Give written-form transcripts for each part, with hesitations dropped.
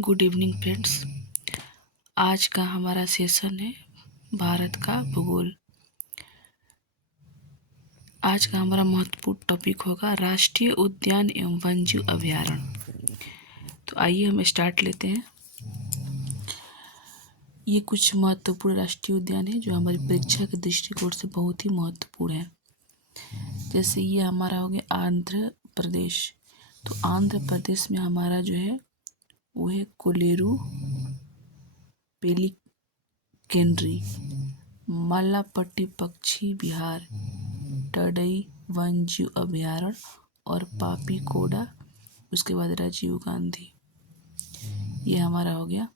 Good evening friends. आज का हमारा सेशन है भारत का भूगोल। आज का हमारा महत्वपूर्ण टॉपिक होगा राष्ट्रीय उद्यान एवं वन्यजीव अभयारण्य। तो आइए हम स्टार्ट लेते हैं। ये कुछ महत्वपूर्ण राष्ट्रीय उद्यान है जो हमारी परीक्षा के दृष्टिकोण से बहुत ही महत्वपूर्ण है। जैसे ये हमारा हो गया आंध्र प्रदेश। तो आंध्र प्रदेश में हमारा जो है वो है कोलेरू पेलिकेनरी, मल्लापट्टी पक्षी विहार, टडई वन्यजीव अभयारण्य और पापीकोडा। उसके बाद राजीव गांधी। ये हमारा हो गया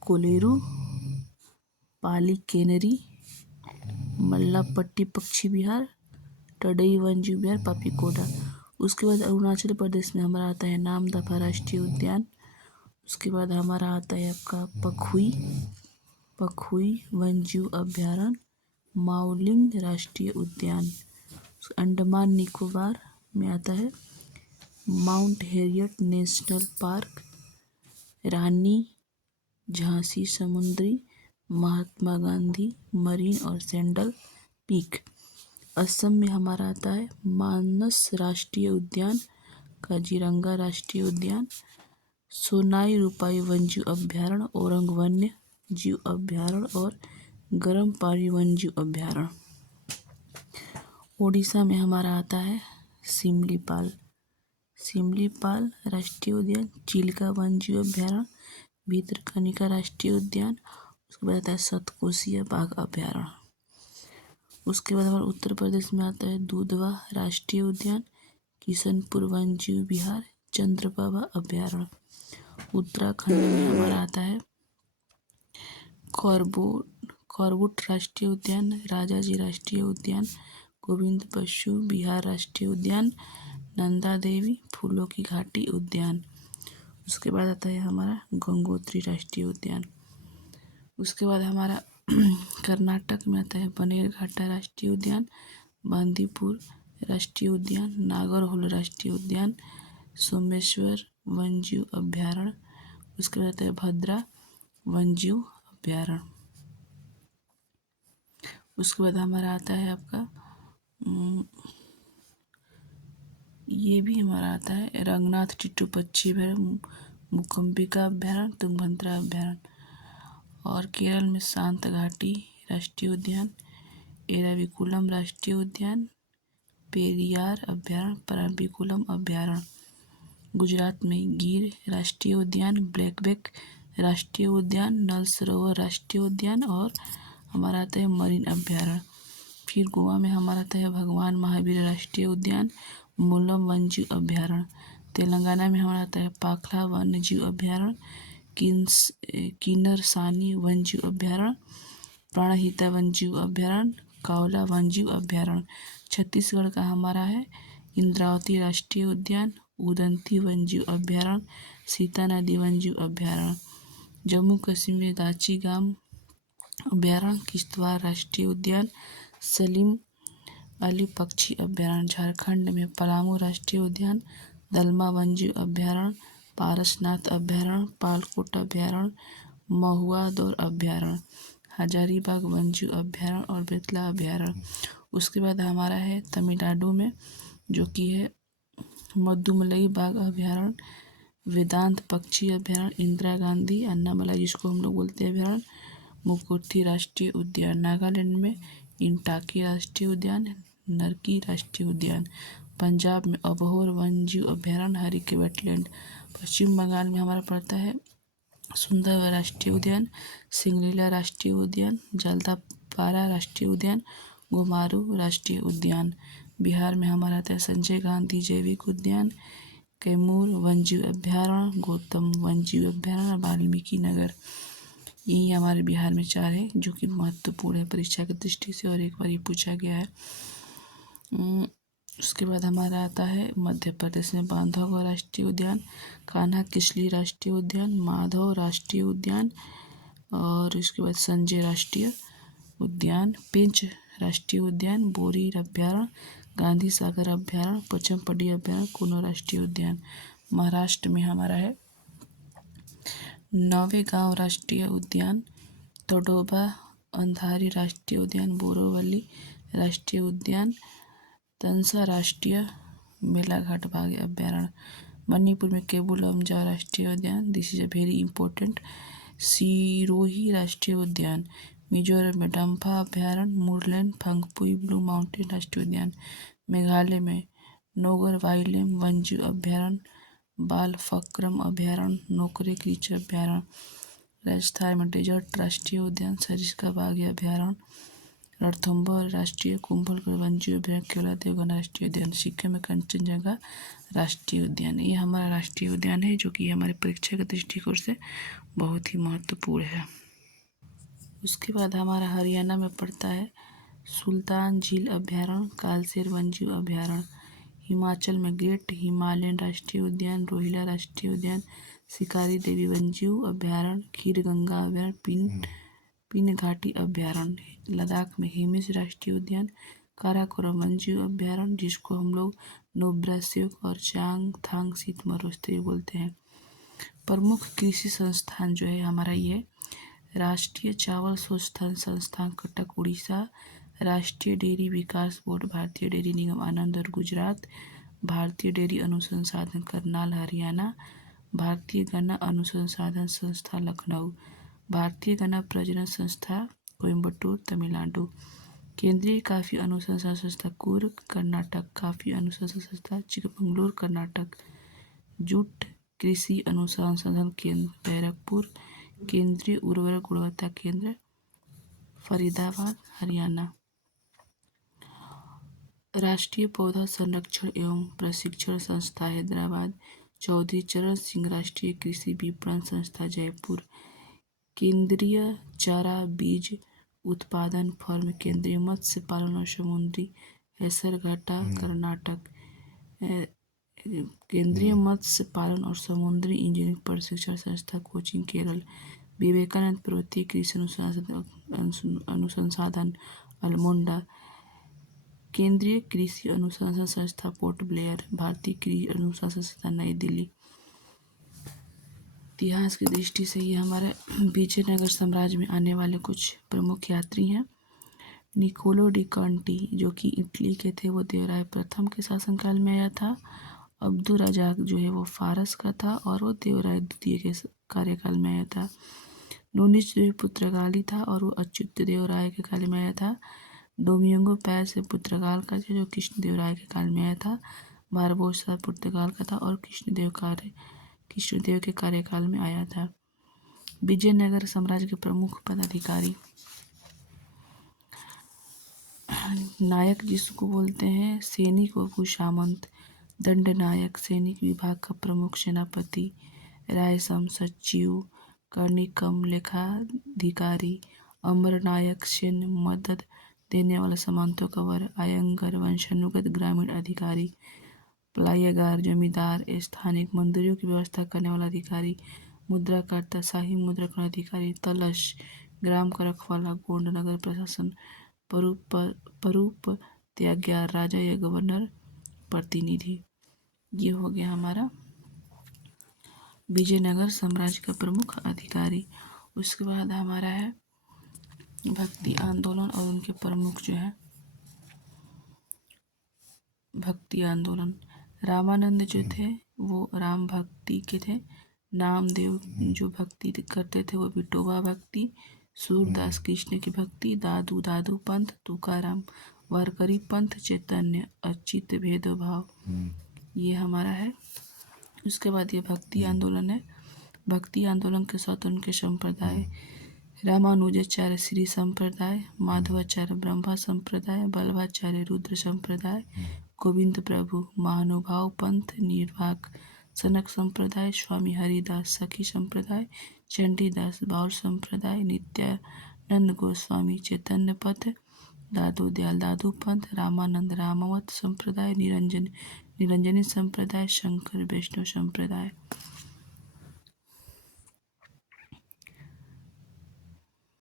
कोलेरू पालिकेनरी, मल्लापट्टी पक्षी विहार, टडई वन्यजीव विहार, पापीकोडा। उसके बाद अरुणाचल प्रदेश में हमारा आता है नामदफा राष्ट्रीय उद्यान। उसके बाद हमारा आता है आपका पखुई वन्यजीव अभयारण्य, माउलिंग राष्ट्रीय उद्यान। अंडमान निकोबार में आता है माउंट हैरियट नेशनल पार्क, रानी झांसी समुद्री, महात्मा गांधी मरीन और सैंडल पीक। असम में हमारा आता है मानस राष्ट्रीय उद्यान, काजीरंगा राष्ट्रीय उद्यान, सोनाई रूपाई वन्यजीव अभयारण्य, औरंग वन्य जीव अभयारण्य और गर्म पानी वन्यजीव अभयारण्य। ओडिशा में हमारा आता है सिमलीपाल राष्ट्रीय उद्यान, चिल्का वन्यजीव अभयारण्य, भितरकनिका राष्ट्रीय उद्यान। उसके बाद आता है सतकोशिया बाघ अभयारण्य। उसके बाद हमारे उत्तर प्रदेश में आता है दूधवा राष्ट्रीय उद्यान, किशनपुर वन्यजीव विहार, चंद्रप्रभा अभयारण्य। उत्तराखंड में हमारा आता है कॉर्बेट राष्ट्रीय उद्यान, राजाजी राष्ट्रीय उद्यान, गोविंद पशु विहार राष्ट्रीय उद्यान, नंदा देवी फूलों की घाटी उद्यान। उसके बाद आता है हमारा गंगोत्री राष्ट्रीय उद्यान। उसके बाद हमारा कर्नाटक में आता है बनेरघाटा राष्ट्रीय उद्यान, बांदीपुर राष्ट्रीय उद्यान, नागरहोल राष्ट्रीय उद्यान, सोमेश्वर वन्यजीव अभयारण्य। उसके बाद आता है भद्रा वन्यजीव अभयारण्य। उसके बाद हमारा आता है आपका ये भी हमारा आता है रंगनाथ टिट्टू पक्षी अभयारण्य, मुकम्बिका अभयारण्य, तुंगभद्रा अभयारण्य। और केरल में शांत घाटी राष्ट्रीय उद्यान, एराविकुलम राष्ट्रीय उद्यान, पेरियार अभयारण्य, परम्बिकुलम अभयारण्य। गुजरात में गिर राष्ट्रीय उद्यान, ब्लैकबैक राष्ट्रीय उद्यान, नल सरोवर राष्ट्रीय उद्यान और हमारा आता है मरीन अभयारण्य। फिर गोवा में हमारा आता है भगवान महावीर राष्ट्रीय उद्यान, मूलम वन्यजीव अभयारण्य। तेलंगाना में हमारा आता है पाखला वन्यजीव अभयारण्य, किन्नरसानी वन्यजीव अभयारण्य, प्राणहिता वन्यजीव अभयारण्य, कावला वन्यजीव अभयारण्य। छत्तीसगढ़ का हमारा है इंद्रावती राष्ट्रीय उद्यान, उदंती वन्यजीव अभयारण्य, सीता नदी वन्यजीव अभयारण्य। जम्मू कश्मीर में दाची-गाम अभयारण्य, किश्तवाड़ राष्ट्रीय उद्यान, सलीम अली पक्षी अभयारण्य। झारखंड में पलामू राष्ट्रीय उद्यान, दलमा वन्यजीव अभयारण्य, पारसनाथ अभयारण्य, पालकोट अभयारण्य, महुआ दौर अभयारण्य, हजारीबाग वन्यजीव अभयारण्य और बेतला अभयारण्य। उसके बाद हमारा है तमिलनाडु में जो कि है मद्दुमलई बाघ अभयारण्य, वेदांत पक्षी अभयारण्य, इंदिरा गांधी अन्नामलाई जिसको हम लोग बोलते हैं अभयारण्य, मुकुर्थी राष्ट्रीय उद्यान। नागालैंड में इंटाकी राष्ट्रीय उद्यान, नरकी राष्ट्रीय उद्यान। पंजाब में अबोहर वन्यजीव अभयारण्य, हरिके वेटलैंड। पश्चिम बंगाल में हमारा पड़ता है सुंदरवन राष्ट्रीय उद्यान, सिंगलीला राष्ट्रीय उद्यान, जल्दापारा राष्ट्रीय उद्यान, घुमारू राष्ट्रीय उद्यान। बिहार में हमारा आता है संजय गांधी जैविक उद्यान, कैमूर वन्यजीव अभयारण्य, गौतम वन्यजीव अभयारण्य, वाल्मीकि नगर। यही हमारे बिहार में 4 है जो कि महत्वपूर्ण है परीक्षा की दृष्टि से और एक बार ये पूछा गया है। उसके बाद हमारा आता है मध्य प्रदेश में बांधवगढ़ राष्ट्रीय उद्यान, कान्हा किसली राष्ट्रीय उद्यान, माधव राष्ट्रीय उद्यान और इसके बाद संजय राष्ट्रीय उद्यान, पेंच राष्ट्रीय उद्यान, बोरी अभयारण्य, गांधी सागर अभयारण्य, पचमपड़ी अभयारण्य, कुनो राष्ट्रीय उद्यान। महाराष्ट्र में हमारा है नौवेगांव राष्ट्रीय उद्यान, तडोबा अंधारी राष्ट्रीय उद्यान, बोरोवली राष्ट्रीय उद्यान, तंसा राष्ट्रीय मेलाघाट बाघ अभ्यारण्य। मणिपुर में केबुल लमजाओ राष्ट्रीय उद्यान, this is a very important. Sirohi राष्ट्रीय उद्यान। मिजोरम में डम्फा अभ्यारण्य, मुरलेन फंगपुई ब्लू माउंटेन राष्ट्रीय उद्यान। मेघालय में नोगर वाइलेम वन्यजीव अभ्यारण्य, बालफक्रम अभ्यारण्य, नोकरे क्रीचर अभ्यारण्य। राजस्थान में डेजर्ट राष्ट्रीय उद्यान, सरिस्का बाघ अभ्यारण्य, रणथंभौर राष्ट्रीय, कुंभलगढ़ वन्यजीव अभ्यारण्य, केवला देवगन राष्ट्रीय उद्यान। सिक्किम में कंचनजंगा राष्ट्रीय उद्यान। ये हमारा राष्ट्रीय उद्यान है जो कि हमारे परीक्षा के दृष्टिकोण से बहुत ही महत्वपूर्ण है। उसके बाद हमारा हरियाणा में पड़ता है सुल्तान झील अभ्यारण्य, कालसेर वन्यजीव अभ्यारण्य। हिमाचल में ग्रेट हिमालयन राष्ट्रीय उद्यान, रोहिला राष्ट्रीय उद्यान, शिकारी देवी वन्यजीव अभ्यारण्य, खीरगंगा अभ्यारण्य, पिन घाटी अभ्यारण्य। लद्दाख में हेमिस राष्ट्रीय उद्यान, काराकोरम वन्यजीव अभ्यारण्य, जिसको हम लोग नोब्रासियोक और चांगथांग शीतमरुस्थलीय बोलते हैं। प्रमुख कृषि संस्थान जो है हमारा ये राष्ट्रीय चावल शोधन संस्थान कटक उड़ीसा, राष्ट्रीय डेयरी विकास बोर्ड भारतीय डेयरी निगम आनंदगढ़ गुजरात, भारतीय डेयरी अनुसंधान करनाल हरियाणा, भारतीय गन्ना अनुसंधान संस्था लखनऊ, भारतीय गन्ना प्रजनन संस्था कोयम्बटूर तमिलनाडु, केंद्रीय काफ़ी अनुसंधान संस्था कूर्ग कर्नाटक, काफ़ी अनुसंधान संस्था चिकमंगलूर कर्नाटक, जूट कृषि अनुसंधान केंद्र बैरकपुर, केंद्रीय उर्वरक गुणवत्ता केंद्र फरीदाबाद हरियाणा, राष्ट्रीय पौधा संरक्षण एवं प्रशिक्षण संस्था हैदराबाद, चौधरी चरण सिंह राष्ट्रीय कृषि विपणन संस्था जयपुर, केंद्रीय चारा बीज उत्पादन फर्म केंद्रीय मत्स्य पालन और समुद्री हैसरघाटा कर्नाटक, केंद्रीय मत्स्य पालन और समुद्री इंजीनियरिंग प्रशिक्षण संस्था कोचीन केरल, विवेकानंद पर्वतीय कृषि अनुसंधान अल्मोड़ा, केंद्रीय कृषि अनुसंधान संस्था पोर्ट ब्लेयर, भारतीय कृषि अनुसंधान संस्था नई दिल्ली। इतिहास की दृष्टि से ये हमारे विजयनगर साम्राज्य में आने वाले कुछ प्रमुख यात्री हैं। निकोलो डी कांटी जो कि इटली के थे, वो देवराय प्रथम के शासनकाल में आया था। अब्दुल रजाक जो है वो फारस का था और वो देवराय द्वितीय के कार्यकाल में आया था। नूनिच जो है पुर्तगाली था और वो अच्युत देवराय के काल में आया था। डोमिंगो पैस पुर्तगाल का जो कृष्णदेव राय के काल में आया था। बारबोसा पुर्तगाल का था और कृष्णदेव के कार्यकाल में आया था। विजयनगर साम्राज्य के प्रमुख पदाधिकारी नायक जिसको बोलते हैं, सैनिक व भूसामंत, दंडनायक सैनिक विभाग का प्रमुख सेनापति, रायसम सचिव, कर्णिकम लेखाधिकारी, अमरनायक सैन्य मदद देने वाला सामंतों का वर्ग, आयंगर वंशानुगत ग्रामीण अधिकारी, प्लायगार जमींदार, स्थानिक मंदिरों की व्यवस्था करने वाला अधिकारी, मुद्राकर्ता शाही मुद्राकरण अधिकारी, तलश ग्राम का रखवाला, गोंड नगर प्रशासन, परूप त्याग्या राजा या गवर्नर प्रतिनिधि। ये हो गया हमारा विजयनगर साम्राज्य का प्रमुख अधिकारी। उसके बाद हमारा है भक्ति आंदोलन और उनके प्रमुख जो है भक्ति आंदोलन। रामानंद जो थे वो राम भक्ति के थे। नामदेव जो भक्ति करते थे वो विठोबा भक्ति। सूरदास कृष्ण की भक्ति। दादू पंथ, तुकाराम वारकरी पंथ, चैतन्य अच्युत भेदभाव, ये हमारा है। उसके बाद ये भक्ति आंदोलन है। भक्ति आंदोलन के साथ उनके संप्रदाय रामानुजाचार्य श्री संप्रदाय, माधवाचार्य ब्रह्मा संप्रदाय, बल्लभाचार्य रुद्र संप्रदाय, गोविंद प्रभु महानुभाव पंथ निर्वाक सनक संप्रदाय, स्वामी हरिदास सखी संप्रदाय, चंडीदास बाउल संप्रदाय, नित्यानंद गोस्वामी चैतन्य पथ, दादू दयाल दादू पंथ, रामानंद रामावत संप्रदाय, निरंजनी संप्रदाय, शंकर वैष्णव संप्रदाय।